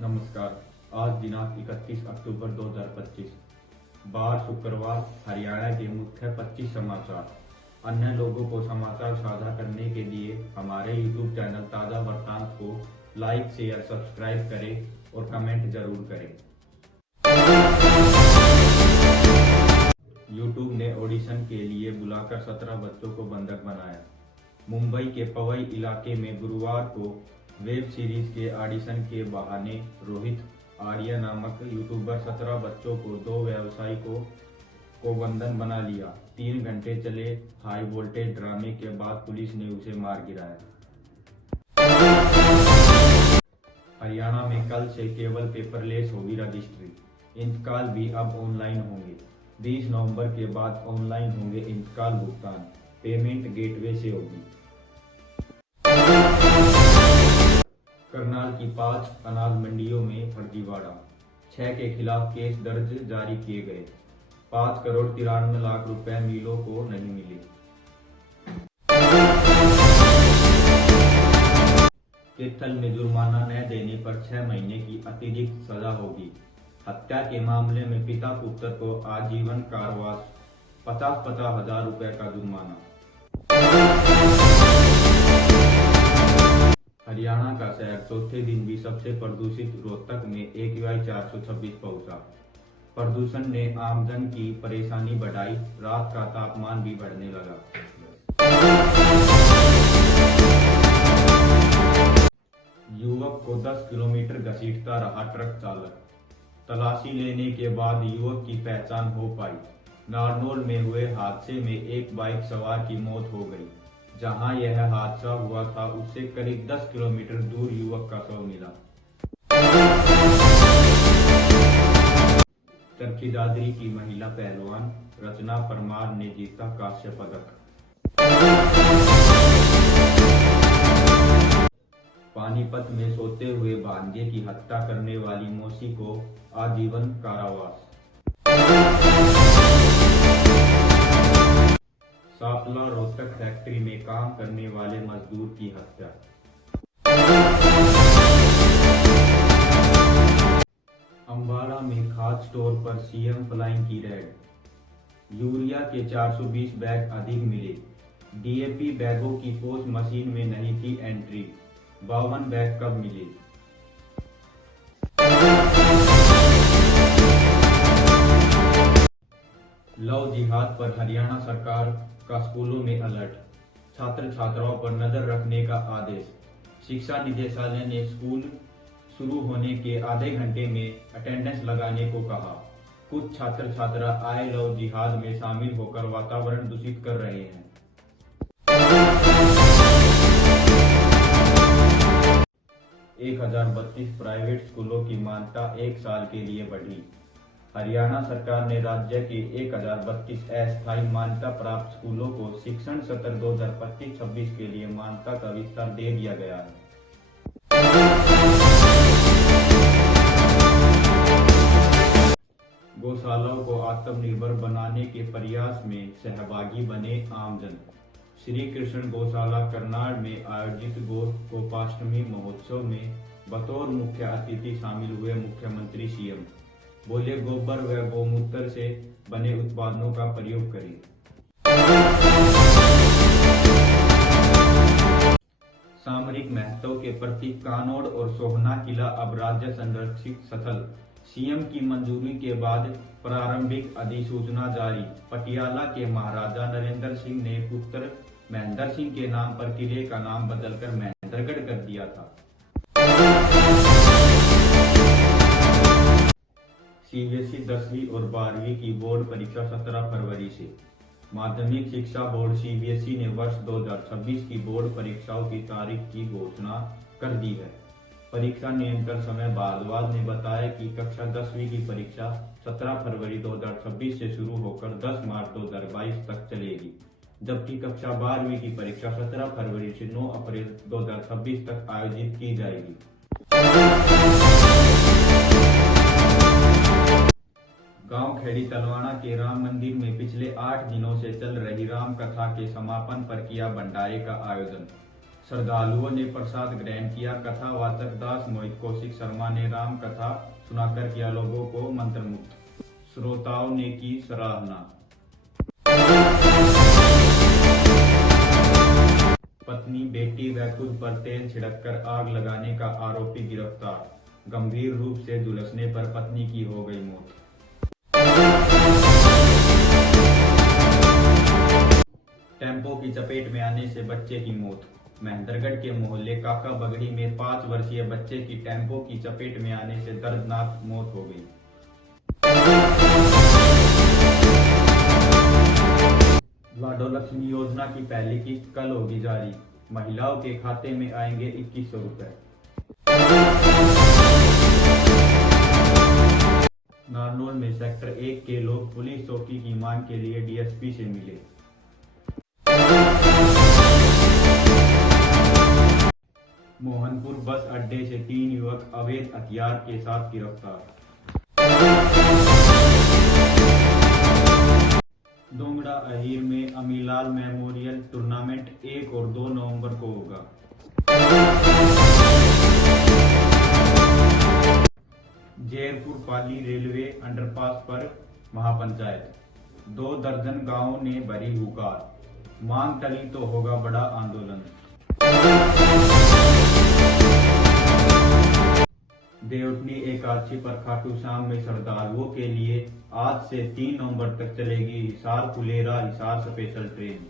नमस्कार। आज दिनांक 31 अक्टूबर 2025 बार शुक्रवार। हरियाणा के मुख्य 25 समाचार। अन्य लोगों को समाचार साझा करने के लिए हमारे YouTube चैनल ताज़ा वृत्तांत को लाइक, शेयर, सब्सक्राइब करें और कमेंट जरूर करें। YouTube ने ऑडिशन के लिए बुलाकर 17 बच्चों को बंधक बनाया। मुंबई के पवई इलाके में गुरुवार को वेब सीरीज के ऑडिशन के बहाने रोहित आर्या नामक यूट्यूबर 17 बच्चों को 2 व्यावसायिकों को बंधक बना लिया। 3 घंटे चले हाई वोल्टेज ड्रामे के बाद पुलिस ने उसे मार गिराया। हरियाणा में कल से केवल पेपरलेस होगी रजिस्ट्री। इंतकाल भी अब ऑनलाइन होंगे। 20 नवंबर के बाद ऑनलाइन होंगे इंतकाल भुगतान। पेमेंट गेटवे से होगी। करनाल की 5 अनाज मंडियों में फर्जीवाड़ा। 6 के खिलाफ केस दर्ज जारी किए गए। 5 करोड़ 93 लाख रुपए मिलों को नहीं मिले। तिरथल में जुर्माना न देने पर 6 महीने की अतिरिक्त सजा होगी। हत्या के मामले में पिता पुत्र को आजीवन कारावास, 50-50 हजार रुपए का जुर्माना। हरियाणा का शहर चौथे दिन भी सबसे प्रदूषित रोहतक में AQI 426 पहुंचा। प्रदूषण ने आमजन की परेशानी बढ़ाई। रात का तापमान भी बढ़ने लगा। युवक को 10 किलोमीटर घसीटता रहा ट्रक चालक। तलाशी लेने के बाद युवक की पहचान हो पाई। नारनौल में हुए हादसे में एक बाइक सवार की मौत हो गई। जहां यह हादसा हुआ था उससे करीब 10 किलोमीटर दूर युवक का शव मिला। चरखी दादरी की महिला पहलवान रचना परमार ने जीता कांस्य पदक। पानीपत में सोते हुए भांजे की हत्या करने वाली मौसी को आजीवन कारावास। सापला रोहतक फैक्ट्री में काम करने वाले मजदूर की हत्या। अंबाला में खाद स्टोर पर सीएम फ्लाइंग की रेड। यूरिया के 420 बैग अधिक मिले। DAP बैगों की पोस्ट मशीन में नहीं थी एंट्री। 52 बैग कब मिले। लव जिहाद पर हरियाणा सरकार का स्कूलों में अलर्ट। छात्र छात्राओं पर नजर रखने का आदेश। शिक्षा निदेशालय ने स्कूल शुरू होने के आधे घंटे में अटेंडेंस लगाने को कहा। कुछ छात्र छात्रा आए लव जिहाद में शामिल होकर वातावरण दूषित कर रहे हैं। 1032 प्राइवेट स्कूलों की मान्यता 1 साल के लिए बढ़ी। हरियाणा सरकार ने राज्य के 1032 अस्थायी मान्यता प्राप्त स्कूलों को शिक्षण सत्र 2025-26 के लिए मान्यता का विस्तार दे दिया गया है। गौशालाओं को आत्मनिर्भर बनाने के प्रयास में सहभागी बने आमजन। श्री कृष्ण गौशाला करनाल में आयोजित गोपाष्टमी महोत्सव में बतौर मुख्य अतिथि शामिल हुए मुख्यमंत्री CM। बोले गोबर व गौमूत्र से बने उत्पादों का प्रयोग करें। सामरिक महत्व के प्रतीक कानौड़ और सोहना किला अब राज्य संरक्षित स्थल। CM की मंजूरी के बाद प्रारंभिक अधिसूचना जारी। पटियाला के महाराजा नरेंद्र सिंह ने पुत्र महेंद्र सिंह के नाम पर किले का नाम बदलकर महेंद्रगढ़ कर दिया था। CBSE 10वीं और 12वीं की बोर्ड परीक्षा 17 फरवरी से। माध्यमिक शिक्षा बोर्ड CBSE ने वर्ष 2026 की बोर्ड परीक्षाओं की तारीख की घोषणा कर दी है। परीक्षा नियंत्रण समय भारद्वाज ने बताया कि कक्षा 10वीं की परीक्षा 17 फरवरी 2026 से शुरू होकर 10 मार्च 2022 तक चलेगी, जबकि कक्षा 12वीं की परीक्षा 17 फरवरी से 9 अप्रैल 2026 तक आयोजित की जाएगी। गांव खेड़ी तलवाड़ा के राम मंदिर में पिछले 8 दिनों से चल रही राम कथा के समापन पर किया भंडारे का आयोजन। श्रद्धालुओं ने प्रसाद ग्रहण किया। कथावाचक दास मोहित कौशिक शर्मा ने राम कथा सुनाकर किया लोगों को मंत्रमुग्ध। श्रोताओं ने की सराहना। पत्नी, बेटी व खुद पर तेल छिड़ककर आग लगाने का आरोपी गिरफ्तार। गंभीर रूप से झुलसने पर पत्नी की हो गई मौत। टेम्पो की चपेट में आने से बच्चे की मौत। महेंद्रगढ़ के मोहल्ले काका बगड़ी में 5 वर्षीय बच्चे की टेम्पो की चपेट में आने से दर्दनाक मौत हो गई। लाडो लक्ष्मी योजना की पहली किस्त कल होगी जारी। महिलाओं के खाते में आएंगे 2100 रुपए। नारनौल में सेक्टर 1 के लोग पुलिस चौकी की मांग के लिए डीएसपी से मिले। मोहनपुर बस अड्डे से 3 युवक अवैध हथियार के साथ गिरफ्तार। दोंगड़ा अहीर में अमीलाल मेमोरियल टूर्नामेंट 1 और 2 नवंबर को होगा। जयपुर पाली रेलवे अंडरपास पर महापंचायत। 2 दर्जन गांवों ने भरी हुकार। मांग टली तो होगा बड़ा आंदोलन। देवउठनी एकादशी पर खाटू श्याम में श्रद्धालुओं के लिए आज से 3 नवंबर तक चलेगी हिसार फुलेरा हिसार स्पेशल ट्रेन।